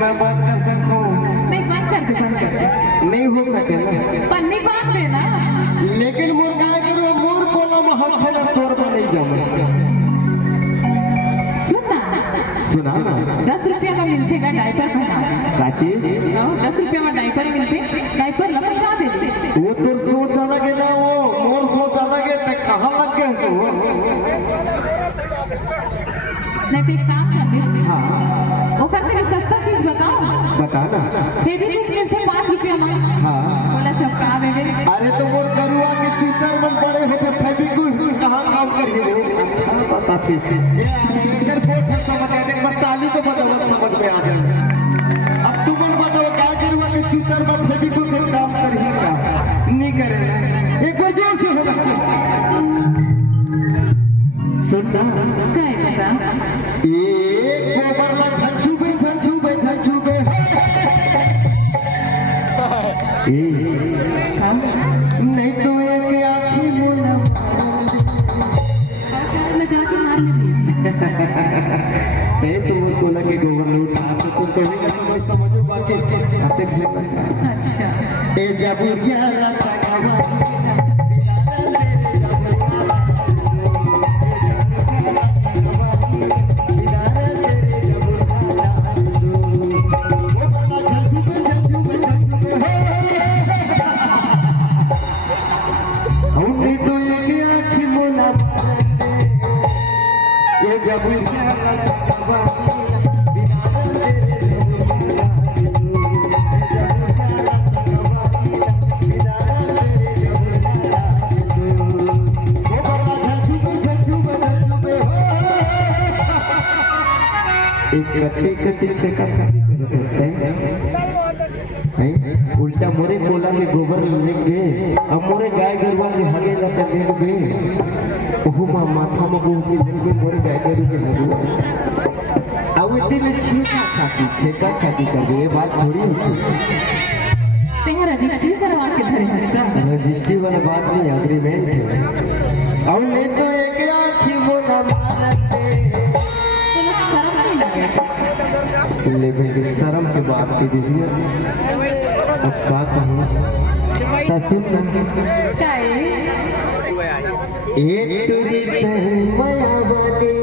मैं बात कर सकता हूँ? नहीं बंद कर दे, बंद कर दे। नहीं हो सके ना। पन्नी बांध देना। लेकिन मुर्गा करो मोर कोला में हाथ है ना तोड़ पर नहीं जाऊँ। सुना ना 10 रुपया में मिलते का डायपर पहना। क्या चीज? 10 रुपया में डायपर मिलते, डायपर लगा देते। वो तो सोच अलग है ना, वो मोर सोच अलग है, तो कहाँ लग गए तो? नहीं तो एक काम कर। हाँ। ओकर से सस्ता चीज बताओ। बता ना। फेविक्विक मिलते 5 रुपया में। हाँ। बोला चपका दे। अरे तो मोर करुआ के चूचर में पड़े होते फेविक्विक कहाँ काम करिए? अच्छा बता फिर। ताली तो बताओ समझ में आ जाए। अब तुम बताओ क्या करूँगा कि चूतर में फेविक्विक काम करिए क्या? नहीं करेगा। एक बार जोर से होगा। सुनना। क्या है? एक गोबर ला झंझू बे। नहीं तो एक आँखी बोला। जाके मार ले। तुम कोला के गोबर लूट तुम कभी ना समझो बाकी। अच्छा। ए जबुरिया उल्टा मोरे कोला के गोबर लेंगे अब मोरे गाय गरुआ के हगे लगा देंगे। ओहो मां माथा में गोभी लेंगे मोरे गाय गरु के हगे। अब इतने छेका छाती कर दे, ये बात थोड़ी होती है। रजिस्ट्री करवा के धरे। रजिस्ट्री वाला बात नहीं, एग्रीमेंट है। अब नहीं तो एक आँखी बोला मानते। लेकिन शर्म के बात की दीजिए। अब क्या कहूँ? एक टूरी मायावादी